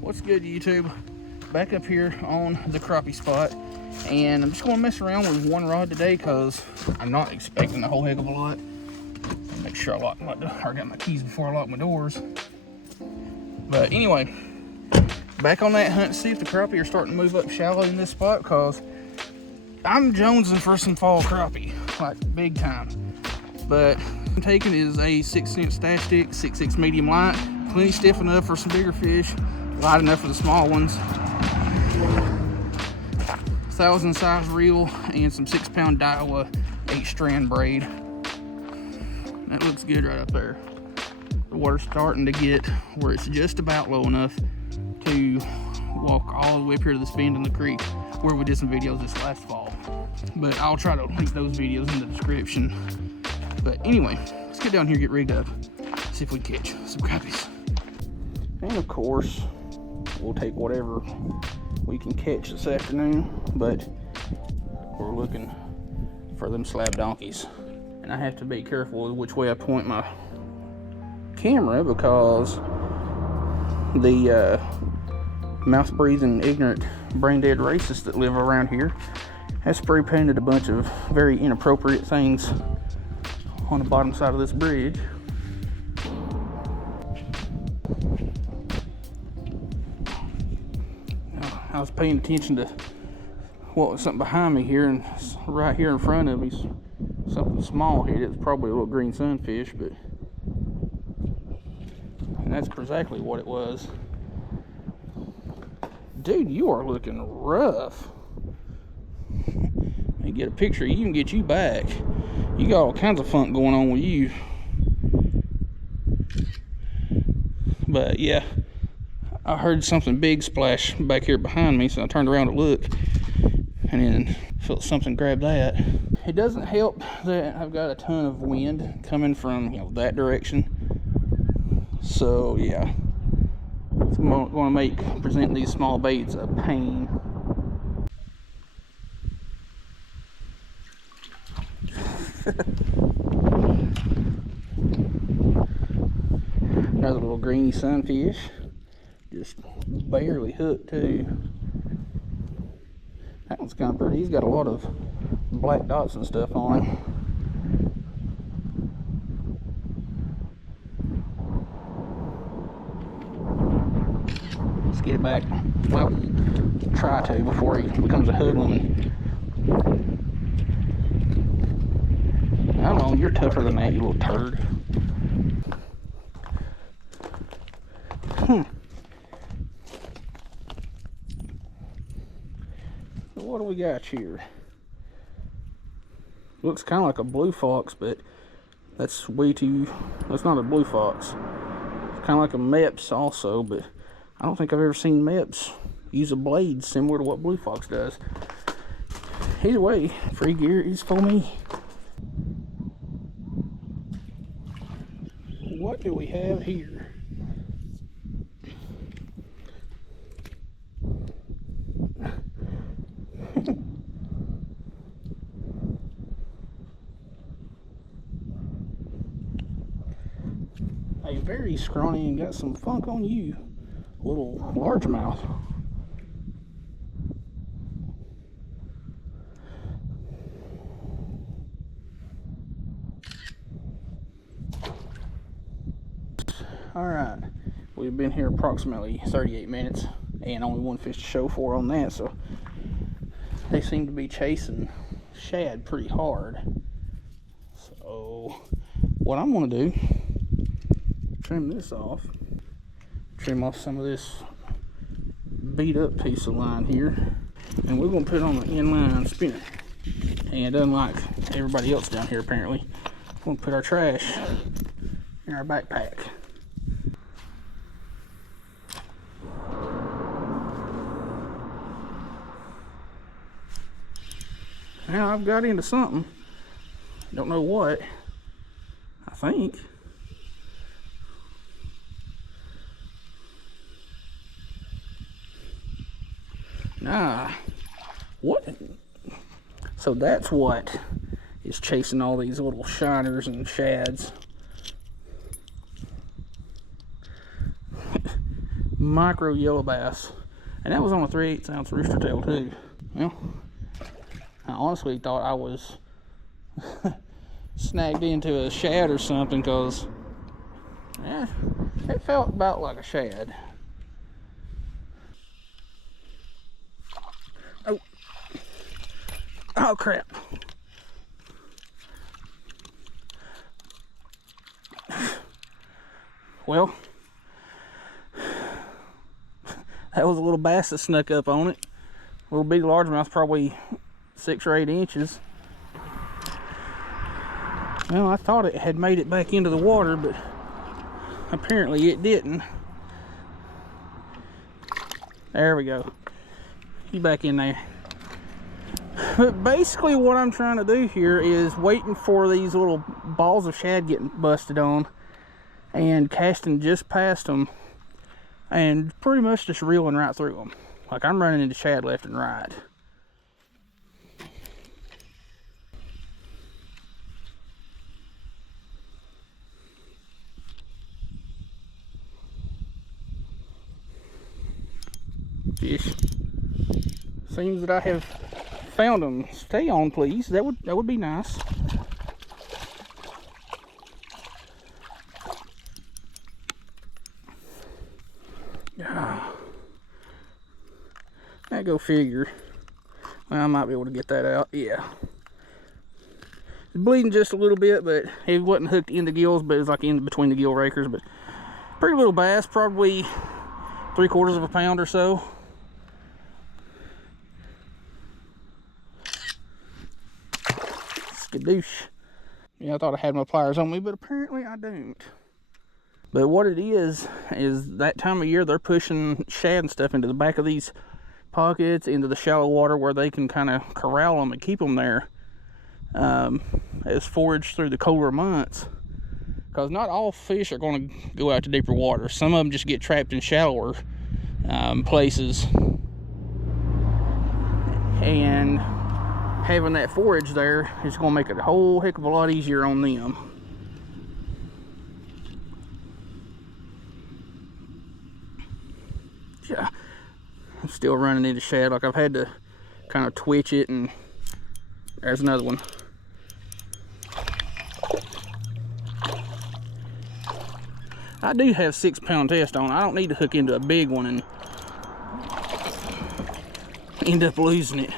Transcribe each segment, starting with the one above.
What's good, YouTube? Back up here on the crappie spot, and I'm just going to mess around with one rod today because I'm not expecting a whole heck of a lot. Make sure I lock my door, or got my keys before I lock my doors. But anyway, back on that hunt to see if the crappie are starting to move up shallow in this spot, because I'm jonesing for some fall crappie, like big time. But I'm taking is a 6-cent stash stick, 6/6 medium light, plenty stiff enough for some bigger fish, light enough for the small ones. 1,000 size reel and some 6-pound Daiwa 8-strand braid. That looks good right up there. The water's starting to get where it's just about low enough to walk all the way up here to this bend in the creek where we did some videos this last fall. But I'll try to link those videos in the description. But anyway, let's get down here, get rigged up, see if we can catch some crappies. And of course, we'll take whatever we can catch this afternoon, but we're looking for them slab donkeys. And I have to be careful with which way I point my camera, because the mouse-breathing, ignorant, brain-dead racists that live around here have spray painted a bunch of very inappropriate things on the bottom side of this bridge. I was paying attention to what was something behind me here, and right here in front of me, something small here. It was probably a little green sunfish, but and that's exactly what it was. Dude, you are looking rough. Let me get a picture of you and get you back. You got all kinds of funk going on with you. But yeah, I heard something big splash back here behind me, so I turned around to look, and then felt something grab that. It doesn't help that I've got a ton of wind coming from, that direction. So yeah, it's going to make presenting these small baits a pain. Another little greeny sunfish, just barely hooked too. That one's kind of pretty. He's got a lot of black dots and stuff on him. Let's get it back. Well, try to before he becomes a hoodlum. I don't know, you're tougher than that, you little turd. So what do we got here? Looks kind of like a blue fox, but that's way too, that's not a blue fox. It's kind of like a Meps also, but I don't think I've ever seen Meps use a blade similar to what blue fox does. Either way, free gear is for me. What do we have here? A very scrawny and got some funk on you, little largemouth. Alright, we've been here approximately 38 minutes and only one fish to show for on that, so they seem to be chasing shad pretty hard. So what I'm going to do, trim this off, trim off some of this beat up piece of line here, and we're going to put on an inline spinner. And unlike everybody else down here apparently, we're going to put our trash in our backpack. Now I've got into something. Don't know what. I think. Nah. What? So that's what is chasing all these little shiners and shads. micro yellow bass. And that was on a 3/8 ounce Rooster Tail too. Well, I honestly thought I was snagged into a shad or something, because yeah, it felt about like a shad. Oh crap. Well, that was a little bass that snuck up on it. A little big largemouth, probably 6 or 8 inches. Well, I thought it had made it back into the water, but apparently it didn't. There we go. You back in there. But basically what I'm trying to do here is waiting for these little balls of shad getting busted on and casting just past them and pretty much just reeling right through them. Like, I'm running into shad left and right. Fish. Seems that I have found them. Stay on, please. That would be nice. That go figure. Well, I might be able to get that out. Yeah. It's bleeding just a little bit, but it wasn't hooked in the gills, but it was like in between the gill rakers. But pretty little bass, probably 3/4 of a pound or so. Skadoosh. Yeah, I thought I had my pliers on me, but apparently I don't. But what it is that time of year they're pushing shad and stuff into the back of these pockets, into the shallow water where they can kind of corral them and keep them there as forage through the colder months. Because not all fish are going to go out to deeper water. Some of them just get trapped in shallower places. And having that forage there is going to make it a whole heck of a lot easier on them. Yeah, I'm still running into shad. Like, I've had to kind of twitch it, and there's another one. I do have 6-pound test on. I don't need to hook into a big one and end up losing it.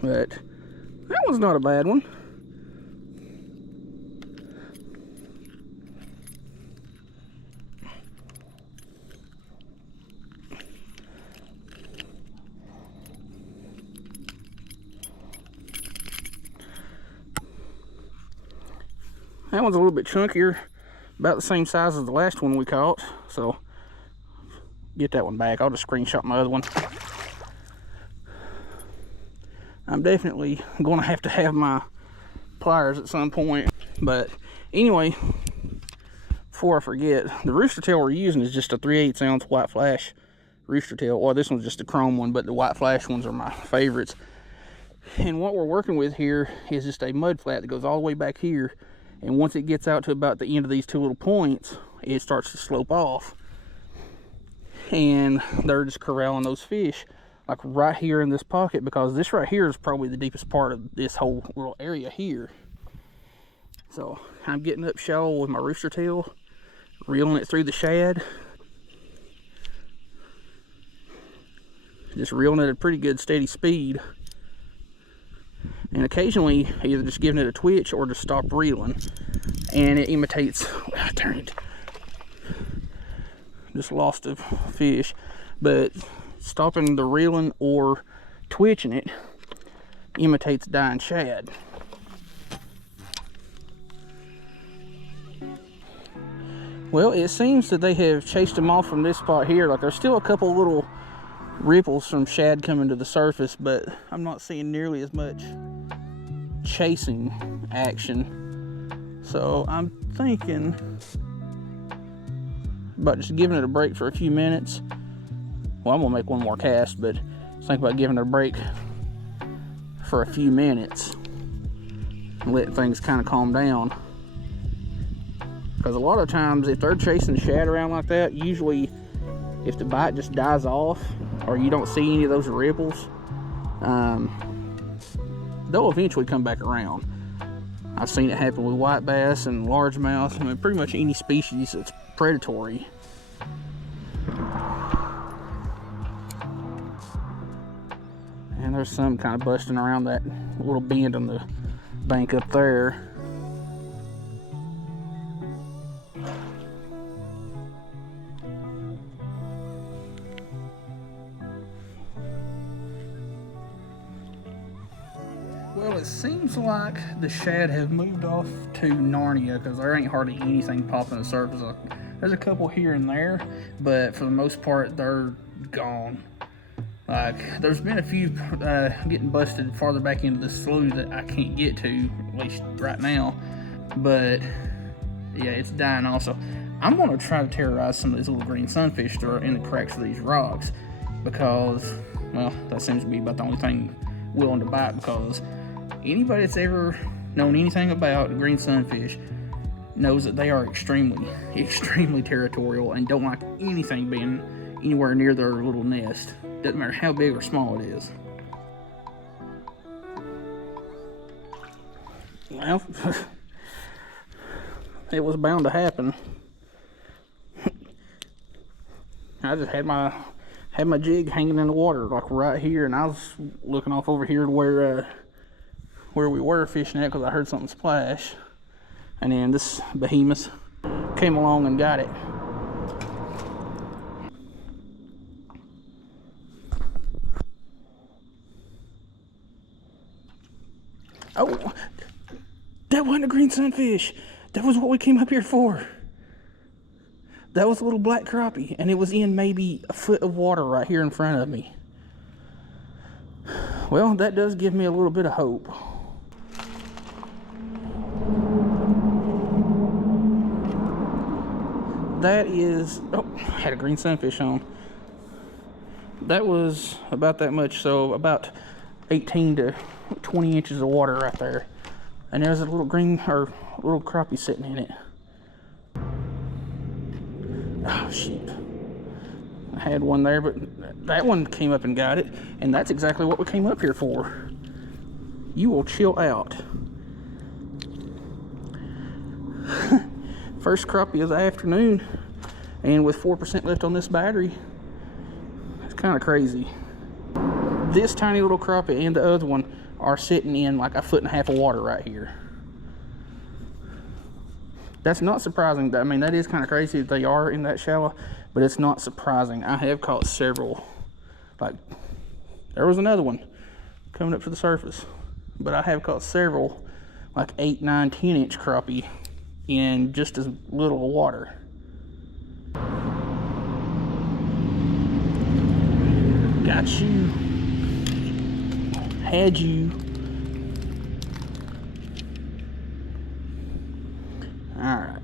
But that one's not a bad one. That one's a little bit chunkier, about the same size as the last one we caught. So get that one back. I'll just screenshot my other one. I'm definitely going to have my pliers at some point. But anyway, before I forget, the Rooster Tail we're using is just a 3/8 ounce white flash Rooster Tail. Well, this one's just a chrome one, but the white flash ones are my favorites. And what we're working with here is just a mud flat that goes all the way back here. And once it gets out to about the end of these 2 little points, it starts to slope off. And they're just corralling those fish, like right here in this pocket, because this right here is probably the deepest part of this whole little area here. So I'm getting up shallow with my Rooster Tail, reeling it through the shad. Just reeling it at a pretty good steady speed. And occasionally either just giving it a twitch or just stop reeling. And it imitates, darn it, just lost a fish. But stopping the reeling or twitching it imitates dying shad. Well, it seems that they have chased them off from this spot here. Like, there's still a couple little ripples from shad coming to the surface, but I'm not seeing nearly as much chasing action. So I'm thinking about just giving it a break for a few minutes. Well, I'm gonna make one more cast, but think about giving it a break for a few minutes and let things kind of calm down. Because a lot of times if they're chasing shad around like that, usually if the bite just dies off or you don't see any of those ripples, they'll eventually come back around. I've seen it happen with white bass and largemouth. I mean, pretty much any species that's predatory. And there's some kind of busting around that little bend on the bank up there. Well, it seems like the shad have moved off to Narnia because there ain't hardly anything popping the surface. There's a couple here and there, but for the most part, they're gone. Like, there's been a few getting busted farther back into this slough that I can't get to, at least right now. But, yeah, it's dying also. I'm going to try to terrorize some of these little green sunfish that are in the cracks of these rocks because, well, that seems to be about the only thing willing to bite, because anybody that's ever known anything about green sunfish knows that they are extremely territorial and don't like anything being anywhere near their little nest. Doesn't matter how big or small it is. Well, it was bound to happen. I just had my jig hanging in the water, like right here, and I was looking off over here to where we were fishing at because I heard something splash, and then this behemoth came along and got it. Oh, that wasn't a green sunfish. That was what we came up here for. That was a little black crappie, and it was in maybe a foot of water right here in front of me. Well, that does give me a little bit of hope. That is, oh, had a green sunfish on. That was about that much, so about 18 to 20 inches of water right there. And there's a little green, or a little crappie sitting in it. Oh, shit. I had one there, but that one came up and got it, and that's exactly what we came up here for. You will chill out. First crappie of the afternoon, and with 4% left on this battery. It's kind of crazy. This tiny little crappie and the other one are sitting in like a foot and a half of water right here. That's not surprising. I mean, that is kind of crazy that they are in that shallow, but it's not surprising. I have caught several. Like, there was another one coming up to the surface, but I have caught several like 8, 9, 10 inch crappie in just as little water. Got you. Had you. All right.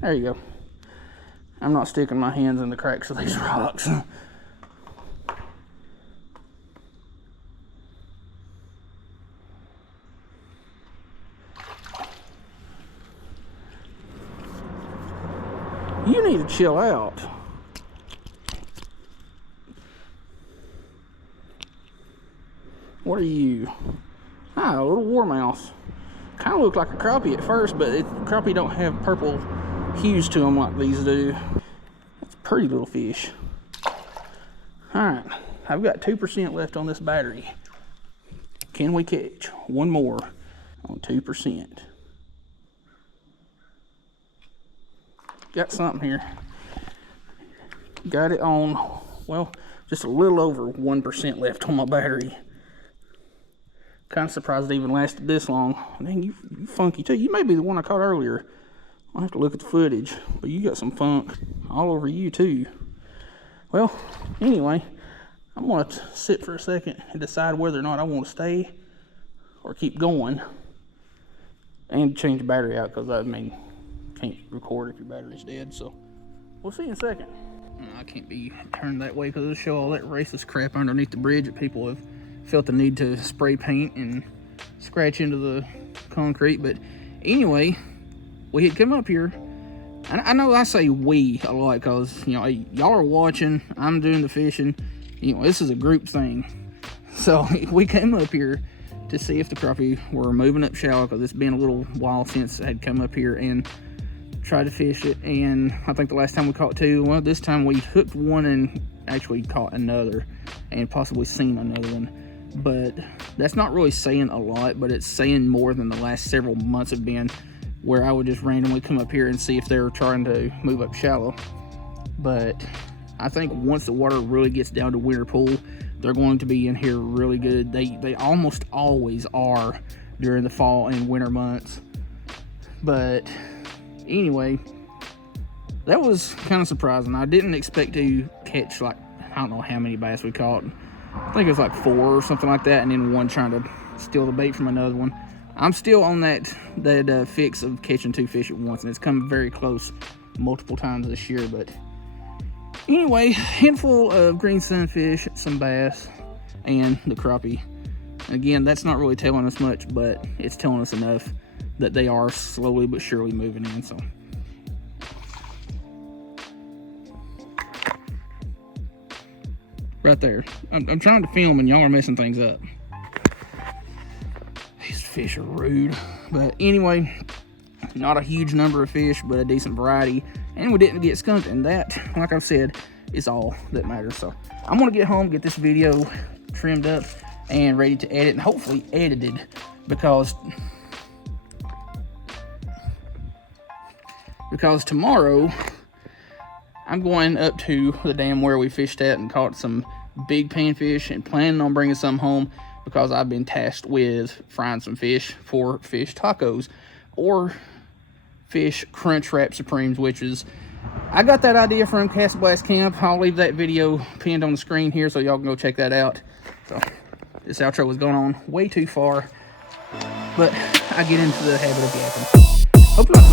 There you go. I'm not sticking my hands in the cracks of these rocks. You need to chill out. What are you? Ah, a little warmouth. Kind of looked like a crappie at first, but crappie don't have purple hues to them like these do. That's a pretty little fish. Alright, I've got 2% left on this battery. Can we catch one more on 2%? Got something here. Got it on, well, just a little over 1% left on my battery. Kind of surprised it even lasted this long. Dang, you funky too. You may be the one I caught earlier. I'll have to look at the footage, but you got some funk all over you too. Well, anyway, I'm gonna sit for a second and decide whether or not I want to stay or keep going and change the battery out, because I mean, can't record if your battery's dead. So we'll see in a second. I can't be turned that way because it'll show all that racist crap underneath the bridge that people have felt the need to spray paint and scratch into the concrete. But anyway, we had come up here. I know I say we a lot because, you know, y'all are watching, I'm doing the fishing. You know, this is a group thing. So we came up here to see if the crappie were moving up shallow because it's been a little while since I had come up here and tried to fish it. And I think the last time we caught two, well, this time we hooked one and actually caught another and possibly seen another one. But that's not really saying a lot, but it's saying more than the last several months have been, where I would just randomly come up here and see if they're trying to move up shallow. But I think once the water really gets down to winter pool, they're going to be in here really good. They almost always are during the fall and winter months. But anyway, that was kind of surprising. I didn't expect to catch, like, I don't know how many bass we caught. I think it was like 4 or something like that, and then one trying to steal the bait from another one. I'm still on that fix of catching 2 fish at once, and it's come very close multiple times this year. But anyway, handful of green sunfish, some bass, and the crappie. Again, that's not really telling us much, but it's telling us enough that they are slowly but surely moving in. So right there, I'm trying to film and y'all are messing things up. These fish are rude. But anyway, not a huge number of fish, but a decent variety, and we didn't get skunked, and that, like I've said, is all that matters. So I'm gonna get home, get this video trimmed up and ready to edit, and hopefully edited, because tomorrow I'm going up to the dam where we fished at and caught some big panfish, and planning on bringing some home because I've been tasked with frying some fish for fish tacos or fish crunch wrap supremes, which is, I got that idea from Cast Blast Camp. I'll leave that video pinned on the screen here so y'all can go check that out. So this outro was going on way too far, but I get into the habit of yapping. Hope you like